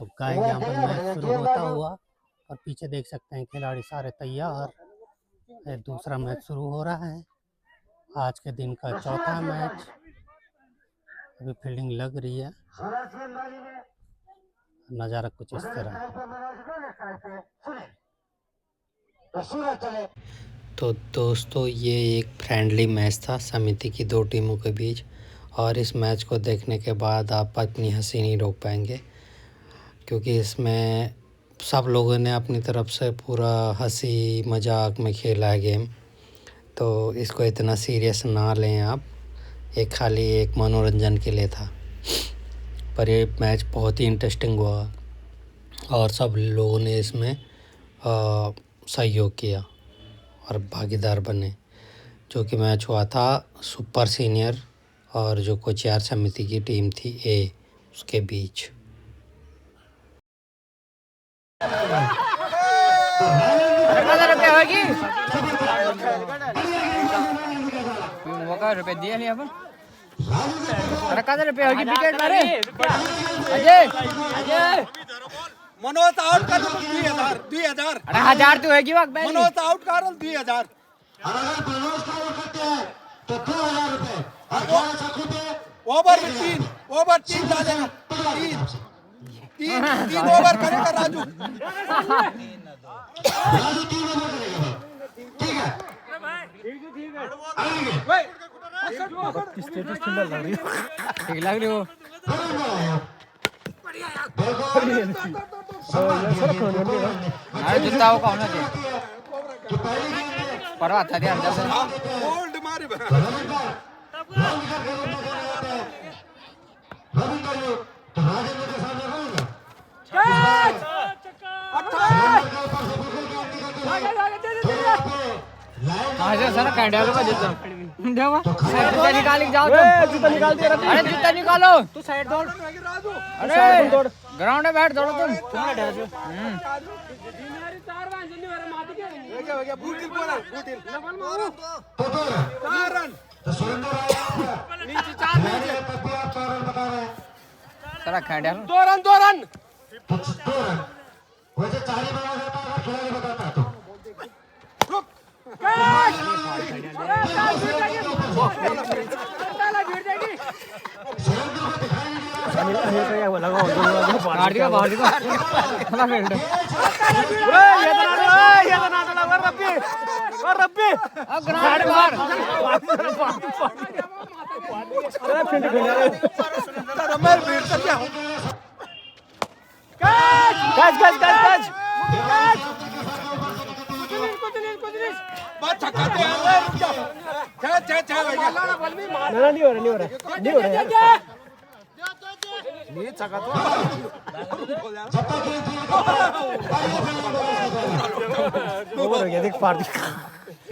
तो गाइस यहाँ पर मैच शुरू होता हुआ और पीछे देख सकते हैं खिलाड़ी सारे तैयार। दूसरा मैच शुरू हो रहा है, आज के दिन का चौथा मैच। अभी फील्डिंग लग रही है, नज़ारा कुछ इस तरह। तो दोस्तों ये एक फ्रेंडली मैच था समिति की दो टीमों के बीच, और इस मैच को देखने के बाद आप अपनी हंसी नहीं रोक पाएंगे, क्योंकि इसमें सब लोगों ने अपनी तरफ से पूरा हंसी मजाक में खेला है गेम। तो इसको इतना सीरियस ना लें आप, एक खाली एक मनोरंजन के लिए था। पर ये मैच बहुत ही इंटरेस्टिंग हुआ और सब लोगों ने इसमें सहयोग किया और भागीदार बने। जो कि मैच हुआ था सुपर सीनियर और जो कोचियार समिति की टीम थी ए, उसके बीच। रुपए दिए नहीं अपन। अरे कितने रुपए होगी विकेट मारे? अजय अजय मनोज आउट कर 2000। अरे 1000 तो होगी वक्त मनोज आउट कर 2000। अगर मनोज का आउट करते हैं तो 2000 रुपए। ओवर में 3 डालेगा। 3 ओवर करेगा राजू। राजू 3 ओवर करेगा। ठीक है ठीक लग रही हो। अरे जूता हो कौन है? परवा था यार जब गोल्ड मारे सर कैंडल का जूता जूता निकाल के जाओ तुम। जूता निकाल दिया। अरे जूता निकालो, तू साइड दौड़। अरे दौड़, ग्राउंड में बैठ, दौड़ो तुम। सारा कैंडल 2 रन। वैसे 4 ही बना जाता है, खिलाड़ी बताता है तो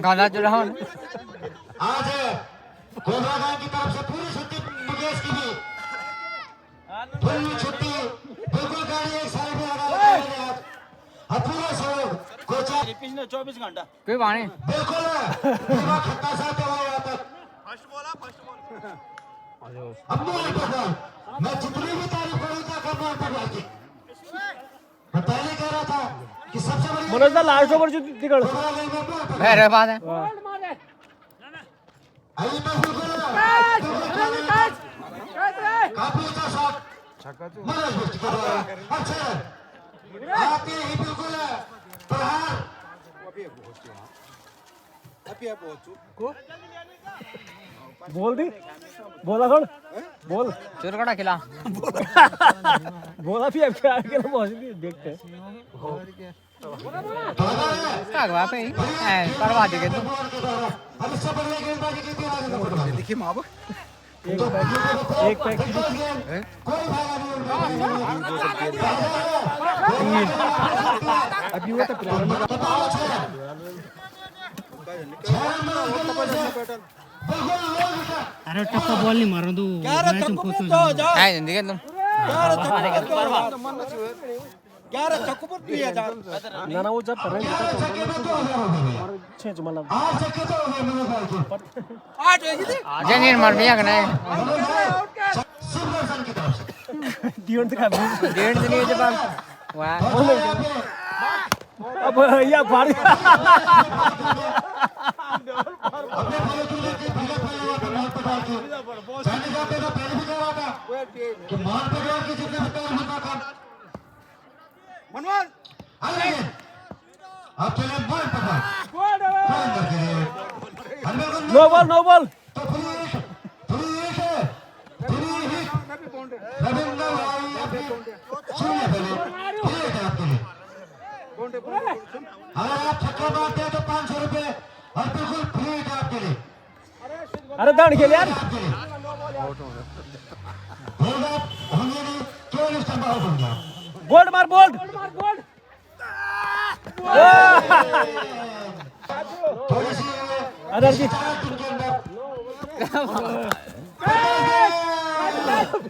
गाना चला। आज कोबरा गांव की तरफ से पूरी छुट्टी मुकेश की भी पूरी छुट्टी बिल्कुल गाड़ी एक साइड में लगा आज पूरा सहयोग कोचा पिछले 24 घंटा कोई बाणी बिल्कुल पूरा खट्टा सा दवाई आता फर्स्ट बॉल। अम्मू अल्पफान मैं जितनी भी तारीफ करूंगा करना पड़ेगी। मैं पहले कह रहा था कि सबसे बड़ी मनोज दा लास्ट ओवर जो दिखड़ मेरे बात है। आई तो बिल्कुल काफी अच्छा शॉट मनोज बिष्ट का अच्छा आते ही बिल्कुल प्रहार बोल दी बोला कौन बोल चुरकड़ा खिला बोला भी अब क्या के ना मौजूद देखते कागवा पे करवा देंगे तुम। अब इससे बढ़िया गेंदबाजी की थी देखिए माँ एक पैक कोई भागा नहीं अभी वो तो अरे टप्पा बॉल नहीं मारो तू, मैच में खोस हो जाओ। है जिंदगी तुम 11 चक्कू पर 2000। ना ना वो जब कर रहे हैं छे मतलब 8 है जी। जनीर मर गया कि नहीं? सुंदर सन की तरफ से टीम दिखा डेढ़ दिन ये जब वाह अब या फाड़ी अपने बोले दूल्हे के भीगा फैला हुआ था मार पटा के जाने जाते तो पहले भी कहा था कि मार पटा के जितने तैयार होता था मनोहर आगे अब चले मार पटा नो बॉल तो पुलिस रविंद्र भाई सुनिए पहले प्लेट आपके लिए अगर आप छक्का मारते हैं तो 500 रुपए और बिल्कुल प्लेट आपके लिए अरे दांड खेल यार होगा होंगे नहीं केवल स्टंप आउट होगा बोल्ड मार बोल्ड थोड़ी सी अदर जी टीम के अंदर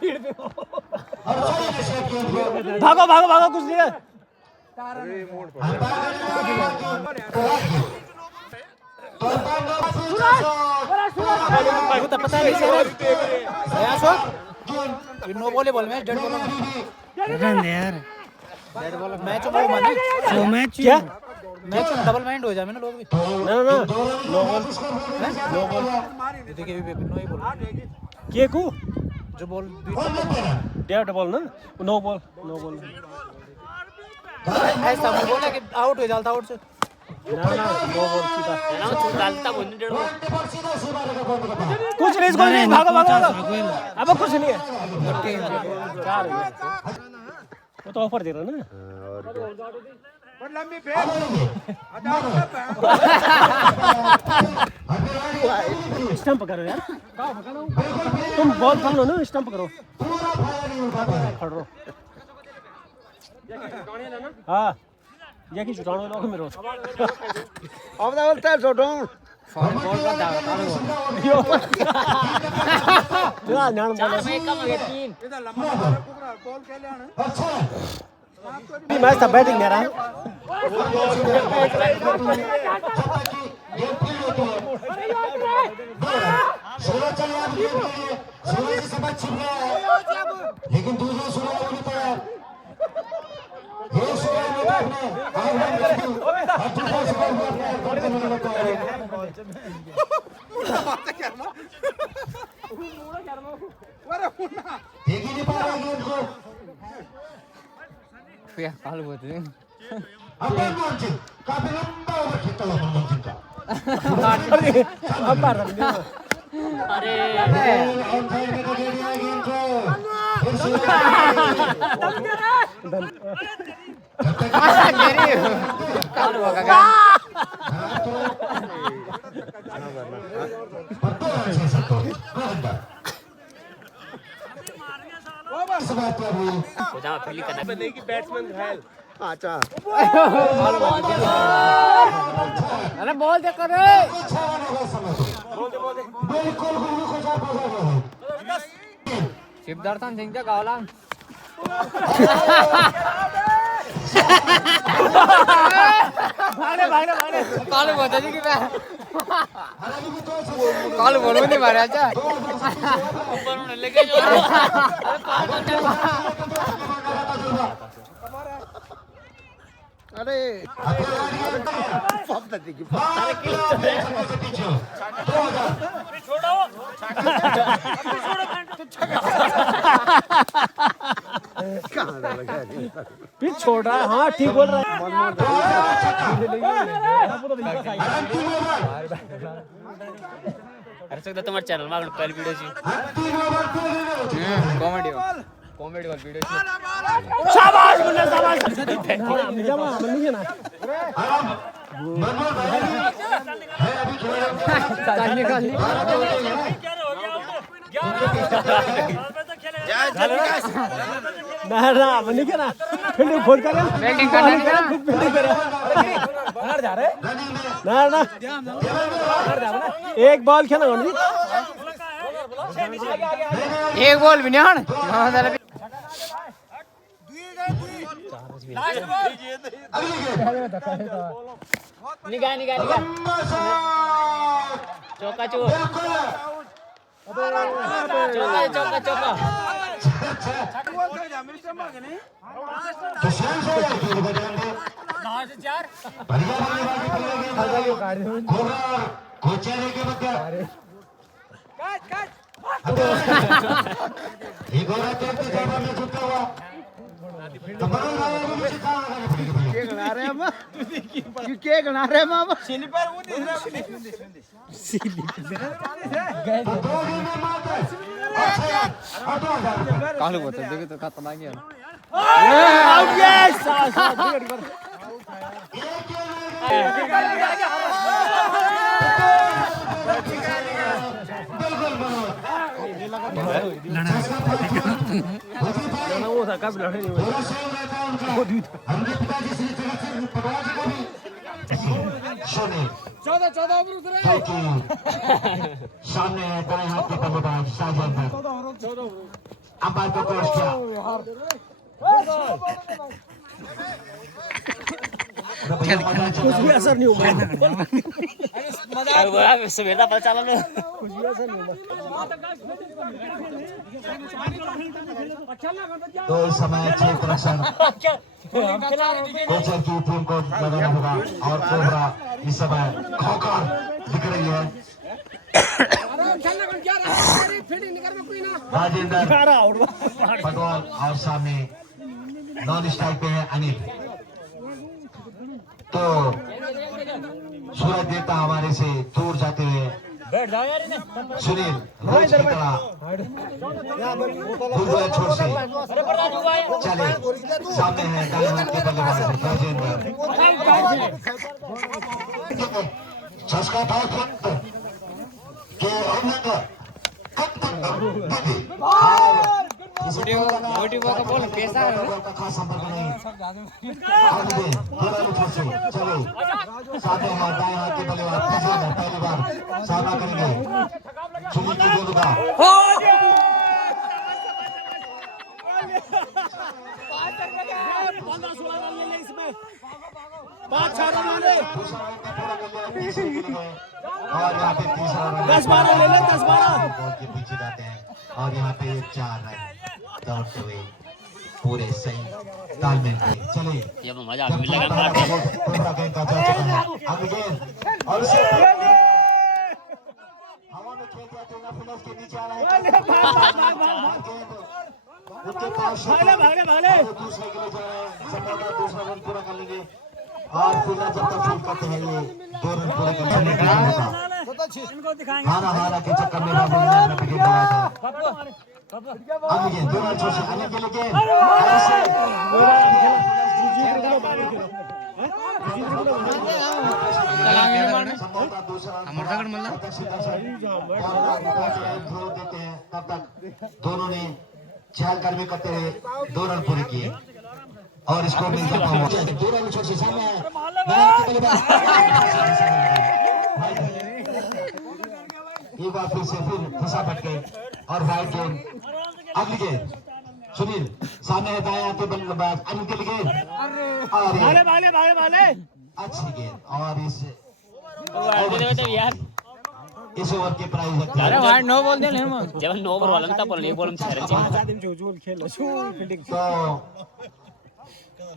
और सारी नशे के अंदर भागो कुछ नहीं है पता नहीं नो बॉले बॉल में डेड बॉल यार डेड बॉल मैच वो माने वो मैच क्या मैच डबल माइंड हो जाए ना लोग भी ना नो बॉल देखिए भी नो ही बोल के को जो बॉल डेड बॉल ना नो बॉल ऐसा बोला कि आउट हो जाता आउट से ना नो बॉल सीधा डालता बोल डेड बॉल कुछ नहीं इसको नहीं भागो अब कुछ नहीं है चार वो तो ऑफर दे रहा ना लंबी फेंक स्टंप करो यार तुम बॉल पकड़ो ना स्टंप करो खड़ो हाँ ये की छुटानो लोग मेरो अब दा बोलता है छोटो फॉर बॉल का दाव चला नान बोल इधर लंबा बॉल के लिए आना मैच था बैटिंग मेरा लेकिन दूसरा सूरज नहीं पड़ा ये सूरज देख ही नहीं पा रहा गेम को फिर काल बोलते हैं अपन मार्जिन काफी लंबा ओवर खेलता है मनमोहन का अब मार रहा अरे ऑन साइड में तो दे दिया गेम को फिर सूरज काल होगा अच्छा अरे बॉल देखो रे बिल्कुल शिवदर्शन सिंह का गावला भागने काल बोलता जी कि मैं काल बोलूं नहीं मारे अच्छा ऊपर उन्हें लेके जो अरे पिच छोड़ रहा है हाँ ठीक बोल रहा है अरे सकता तुम्हारे चैनल में अगर पहली वीडियो ची कॉमेडी वाली वीडियो ची शाबाश मुन्ना शाबाश जमा नहीं है ना खाली ना नहीं क्या ना फील्डिंग खोल कर बैटिंग करना नहीं ना फील्डिंग करे बाहर जा रहे ना एक बॉल खेलना होनी एक बॉल भी नहीं आन निकाल चौका चौका तो स्वयं से खेल का ध्यान दे बढ़िया बल्लेबाजी कोबरा और कोचेरे के मध्य ये गोरा तेज जावा में झुका हुआ तो बड़ा रहा मुझे कहां आने पड़ेगा के गना रहे हम के गना रहे हम स्लीपर वो दिख रहा तो दो दिन में मार दे अच्छा हटो कहां लोग बता देखे तो खत्म आ गया आउट यस वो था कब लड़े नहीं थोड़ा सा रहता है उनका हमने पिताजी श्री जगत सिंह पटवार जी को भी सुने 14 ओवर उतरे क्योंकि सामने है दाएं हाथ के बल्लेबाज शाहजहां अंपायर को क्रॉस कुछ भी असर नहीं होगा सवेरा पता चला ना कुछ भी असर नहीं होगा तो इस समय अच्छे प्रदर्शन कोचर की टीम को लगाना होगा और कोबरा इस समय खोकर दिख रही है राजेंद्र पटवाल और सामने नॉन स्ट्राइक पे है अनिल तो सूरज देवता हमारे से दूर जाते हुए सुनील रोज की तरह गुरुद्वारा छोर से चले सामने है दाएं हाथ के बल्लेबाज राजेंद्र छक्का था के अंदर मोटिव का बॉल कैसा है का खास संपर्क नहीं आगे दोनों छोर से चलो सामने है दाएं हाथ के बल्लेबाज पहली बार सामना करेंगे सुनील की गोल का और यहाँ पे तीसरा 10-12 ले ले 10-12 बॉल के पीछे जाते हैं और यहाँ पे 4 रन दौड़ते हुए पूरे सही तालमेल पे चले ये मजा आ लगा कोबरा गेंद का जा चुका है आगे गेंद और उसे हवा में खेल जाते हैं फिलहाल के नीचे आ रहा है उनके पास भागले दूसरे के लिए जा रहे हैं संभवतः दूसरा रन पूरा कर लेंगे और फिलहाल जब तक फील्ड करते हैं ये 2 रन पूरे करने का होगा हारा के चक्कर में बाबू ने अपना विकेट गंवाया था आगे गेंद 2 रन छोड़ से आने के लिए गेंद संभवतः दूसरा थ्रो देते हैं तब तक दोनों ने चहलकदमी करते हुए 2 रन पूरे किए और स्कोर में इजाफा हुआ 2 रन छोड़ से सामने एक बार फिर से फंसा पटके और वाइड गेंद अगली गेंद सुनील सामने है दाएं हाथ के बल्लेबाज अनिल के लिए गेंद और भाले अच्छी गेंद और यार इस ओवर के प्राइस अरे भाई नो बोल दे ले जब नो ओवर वाला था पर एक बॉल में 6 रन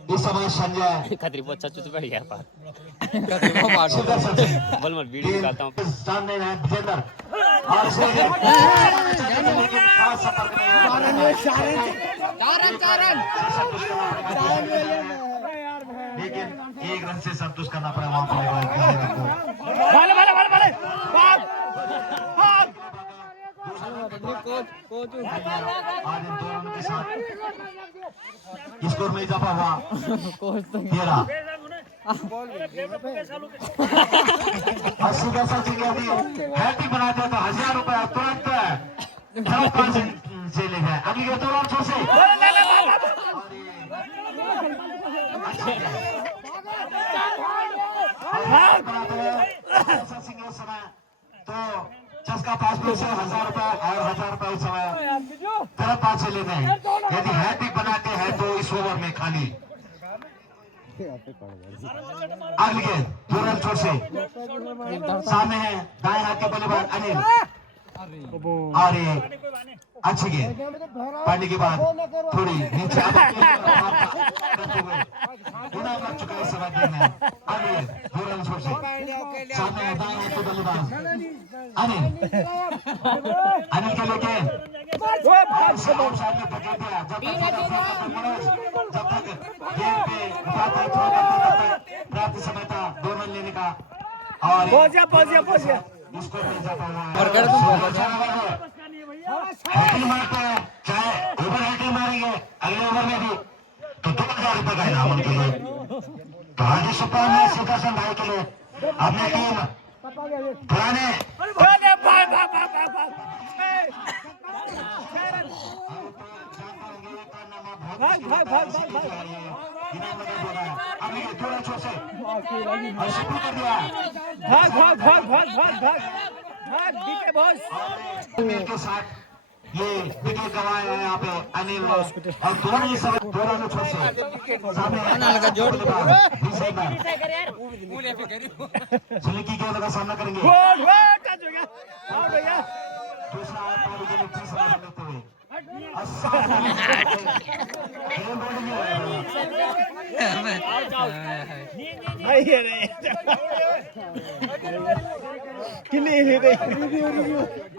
तो इस समय संजय खतरी बहुत अच्छा चुत बैठ गया पार सुंदर बोल मत वीडियो निकालता हूं सामने है विजेंद्र और से खास संपर्क लेकिन 1 रन से संतुष्ट करना पड़ा वहां पर भाले आज इन 2 रन के साथ स्कोर में इजाफा हुआ 13 80 पैसा चाहिए अभी हैट्रिक बनाते तो 1000 रुपया तुरंत से ले गए अगली गेंद 2 रन छोड़ से तो चस्का पास में से 1000 रुपया और 1000 रुपया इस समय तरफ 5 से लेते हैं यदि हैट्रिक बनाते हैं तो इस ओवर में खाली अगली गेंद 2 रन छोड़ से सामने है दाएं हाथ के बल्लेबाज अनिल और ये अच्छी गेंद पढ़ने के बाद थोड़ी नीचे गुना लग चुका है इस समय गेंद में अनिल दो रन छोड़ से सामने दाएं हाथ के बल्लेबाज अनिल के लेके सामने धकेल दिया जब तक गेंद पे प्राप्त समय था 2 रन लेने का और पहुंच गया इसको नहीं जाता हुआ हैट्रिक मारते हैं चाहे ओवर हैट्रिक मारेंगे अगले ओवर में भी तो 2000 रुपए का इनाम उनके लिए तो आगे सुपर में सुदर्शन भाई के लिए अपनी टीम पुराने अभी थोड़ा छोड़ से कर दिया भाग डीके बॉस के साथ ये विकेट गंवाया है यहाँ पे अनिल और दोनों ही सब 2 रन छोड़ से सामने की गेंद का सामना करेंगे दूसरा पारी के लिए तीसरा रन लेते हुए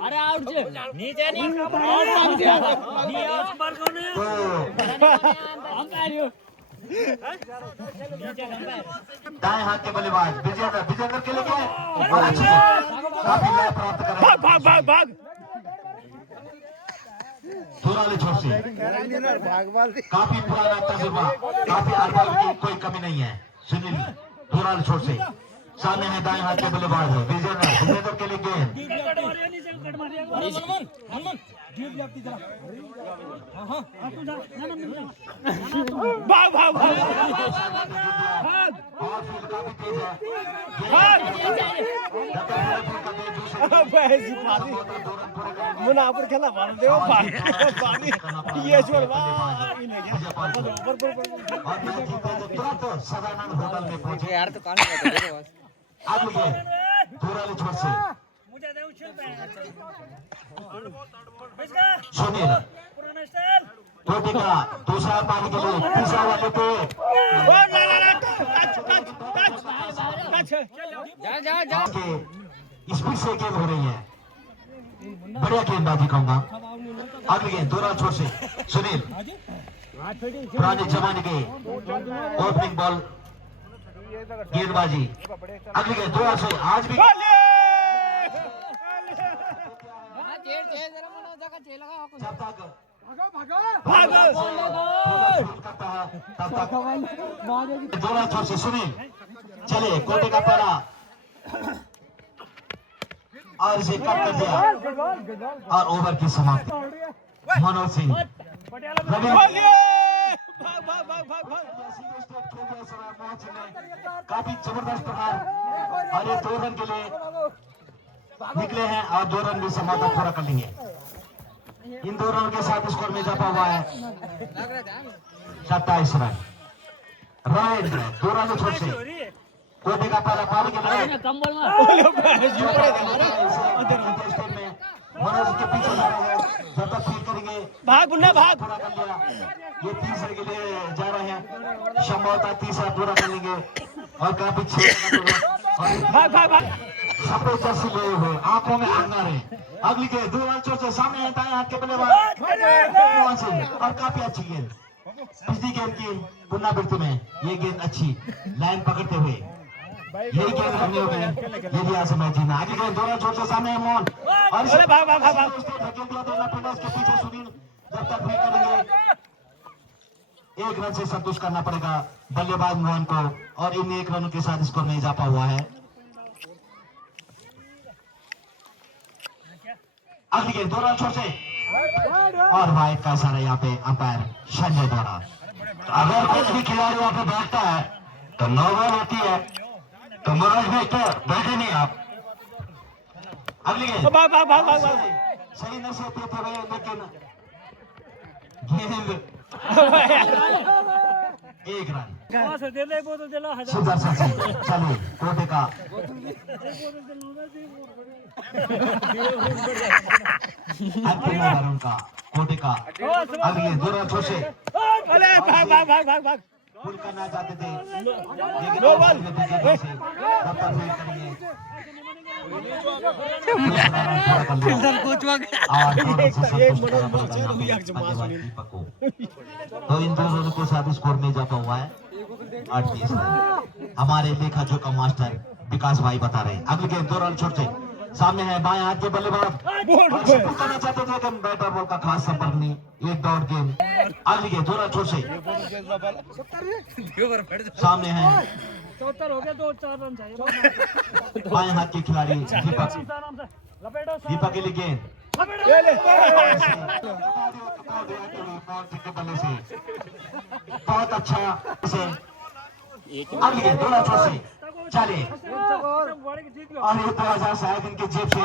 अरे आउट नीचे नहीं दाएं हाथ के बल्लेबाज विजेंद्र के लिए और अच्छी काफी लय प्राप्त कर रहे हैं भाग वाले छोर से काफी पुराना तजुर्बा काफी अनुभव की कोई कमी नहीं है सुनील वाले छोर से सामने है दाएं हाथ के बल्लेबाज है विजेंद्र के लिए गेंद मुनाफर खेला भर देव ये छोड़ सदानंद होटल में पहुंचे यार तो कान अब ये दूराली छोर से सुनील कोटी का दूसरा पानी के लिए तीसरा वाले पे स्पीड से गेंद हो रही है बढ़िया गेंदबाजी कहूंगा अगली गेंद 2 रन छोड़ से सुनील पुराने जमाने के ओपनिंग बॉल गेंदबाजी अगली गेंद 2 रन से आज भी जब तक दो रन छोड़ से सुनील चले कोटे का पहला और इसे कट कर दिया और ओवर की समाप्ति मनोज सिंह काफी जबरदस्त प्रकार और ये 2 रन के लिए निकले हैं और 2 रन भी समाप्त पूरा कर लेंगे इन 2 रन के साथ स्कोर में इजाफा हुआ है 27 रन राइट 2 रन छोड़ से कोटे का पहला पारी के लिए मनोज के पीछे जा रहे हैं जब तक फील करेंगे भाग मुन्ना भाग पूरा कर लिया ये तीसरे के लिए जा रहे हैं संभवतः तीसरा पूरा कर लेंगे और काफी भाग सफेद जर्सी लिए हुए आंखों में अंगार है अगली गेंद 2 रन छोड़ से सामने दाएं हाथ के बल्लेबाज और काफी अच्छी गेंद पिछली गेंद की पुनरावृत्ति में ये गेंद अच्छी लाइन पकड़ते हुए यही गेंद करनी होगी यदि यहाँ से मैच जीतना आगे गेंद 2 रन छोड़ से सामने है मोहन और के पीछे सुनील जब तक नहीं करेंगे 1 रन से संतुष्ट करना पड़ेगा बल्लेबाज मोहन को और इन 1 रनों के साथ स्कोर में इजाफा हुआ है अगली गेंद 2 रन छोड़ से और वाइड का इशारा यहाँ पे अंपायर संजय द्वारा अगर कोई भी खिलाड़ी वहां पे बैठता है तो 9 बॉल होती है तो मनोज भाई तो बैठे नहीं आप अगली गेंद सही नसीहत देते हुए लेकिन गेंद 1 रन सुदर्शन सिंह चलिए कोटे का अंतिम ओवर उनका कोटे का। अब ये दो रन छोड़े पुल करना चाहते थे लेकिन तब तक वेट करेंगे तो इन दो रनों के साथ स्कोर में इजाफा हुआ है 8-20 रन। हमारे लेखा जोखा मास्टर विकास भाई बता रहे हैं। अगले गेंद 2 रन छोड़ते सामने है बाएं हाथ के बल्लेबाज करना चाहते थे लेकिन बैटर बॉल का खास संपर्क नहीं। एक डॉट गेंद अगले गेंद 2 रन छोड़ से सामने है बाएं हाथ के खिलाड़ी दीपक के लिए गेंद बहुत अच्छा से अगली गेंद 2 रन छोड़ से चले और ये 2000 शायद इनके जेब से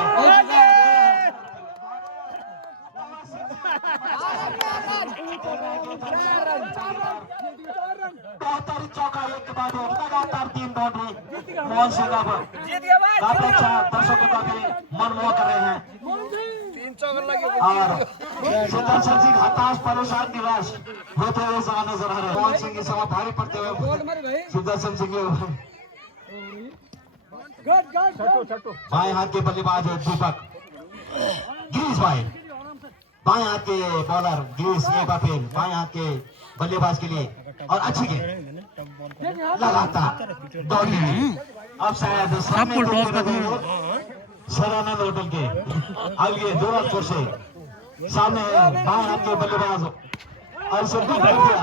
बेहतरीन चौका एक के बाद लगातार 3 बाउंड्री मोहन सिंह काफी अच्छा दर्शकों का भी मन मोह कर रहे हैं और सुदर्शन सिंह हताश परेशान निराश होते हुए नजर आ रहे हैं। मोहन सिंह की सभा भारी पड़ते हुए सुदर्शन सिंह बाएं हाथ के बल्लेबाज दीपक गिरीश भाई बाएं हाथ के बॉलर गिरीश एक बार फिर बाएं हाथ के बल्लेबाज के लिए और अच्छी गेंद लगातार दौड़ी हुई। अब शायद सरानंद होटल के आगे 2 रन छोड़ से सामने है बाएं हाथ के बल्लेबाज और इसे कर दिया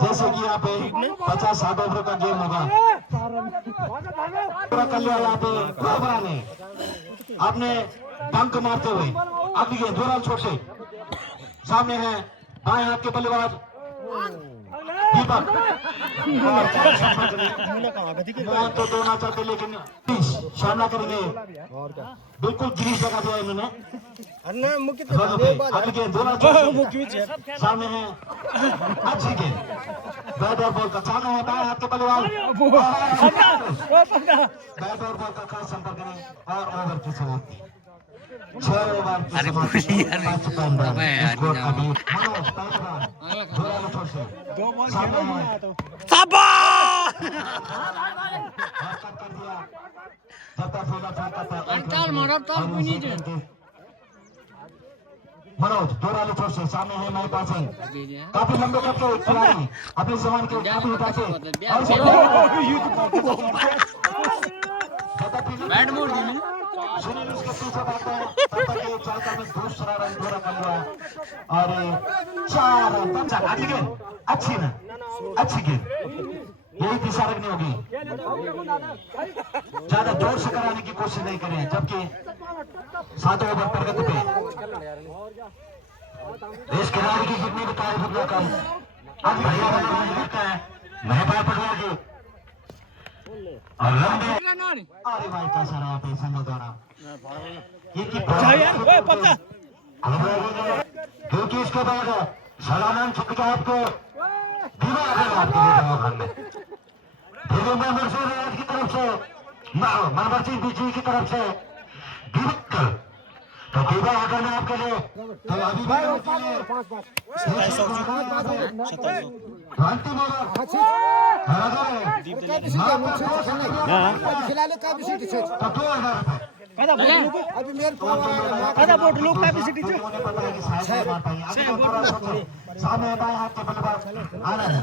जैसे कि यहाँ पे 50-60 ओवर का गेम होगा। पूरा कर लिया यहाँ पे कोबरा ने आपने डंक मारते हुए अगली गेंद 2 रन छोड़ से सामने है बाएं हाथ के बल्लेबाज दीपक मोहन तो दोना चाहते लेकिन सामना करेंगे बिल्कुल गिरीश लगा दिया इन्होंने अगली गेंद 2 रन सामने है अच्छी गेंद बैट और बॉल का सामने है बाएं हाथ के बल्लेबाज बैट और बॉल का खास संपर्क नहीं और ओवर की समाप्ति 6 ओवर की समाप्ति स्कोर अभी मनोज पहलवान 2 रन छोड़ से सामने है कर दिया जब तक फील्डर फेंकता था मनोज 2 रन छोड़ से सामने है मैं पासिंग काफी लंबे कद के खिलाड़ी अपने जवान के काफी उठा से बैट मोड़ दी मैंने सुनील उसके पीछे भागते हैं तब तक ये चौका में दूसरा रन पूरा कर लिया और 4 रन अगली गेंद अच्छी ना अच्छी गेंद यही दिशा रखनी होगी ज्यादा जोर से कराने की कोशिश नहीं करें जबकि 7 ओवर प्रगति पे इस खिलाड़ी की जितनी भी तारीफ उतना कम। अब भैया लगता है महबा पटवा की और लंबे अरे भाई कैसा रहा पे संघ द्वारा ये की क्योंकि इसके बाद सलाना छुप के आपको मेंबर से की तरफ से मनवर सिंह बीजी की तरफ से तो दीवा अगर मैं आपके लिए तो अभी सामने बाएं हाथ के बल्लेबाज आनंद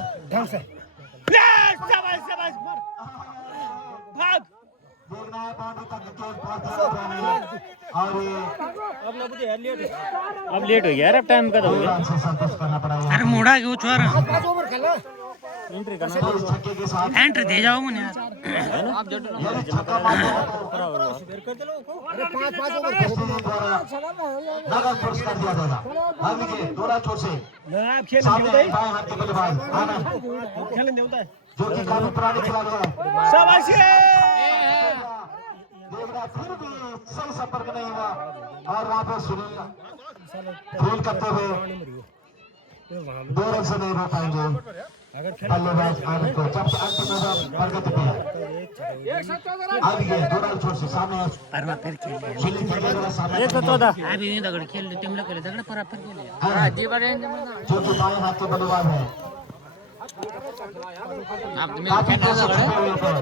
देखना है बाउंड्री तक और अब लेट हो गया अब टाइम का तो संतुष्ट करना पड़ेगा। अरे मोड़ा क्यों छोरा एंट्री करना तो इस छक्के के साथ एंट्री दे जाओ मुझे यदि छक्का मारना नगद पुरस्कार दिया जाएगा। अभी के 2 रन छोड़ से सामने बाएं हाथ के बल्लेबाज आनंद जो कि काफी पुराने खिलाड़ी है शाबाश देखना फिर भी सही संपर्क नहीं हुआ और वहां पर सुनील फील करते हुए 2 रन से नहीं रोक पाएंगे बल्लेबाज आनंद को। जब अंतिम ओवर प्रगति पे आगे 2 रन छोड़ से सामने परवा फिर खेले सुनील खेलेगा सामने 114 अभी नहीं दगड़ खेल टीमला केले दगड़ परवा फिर खेले जो कि बाएं हाथ के बल्लेबाज है आप काफी कोशिश कर रहे हैं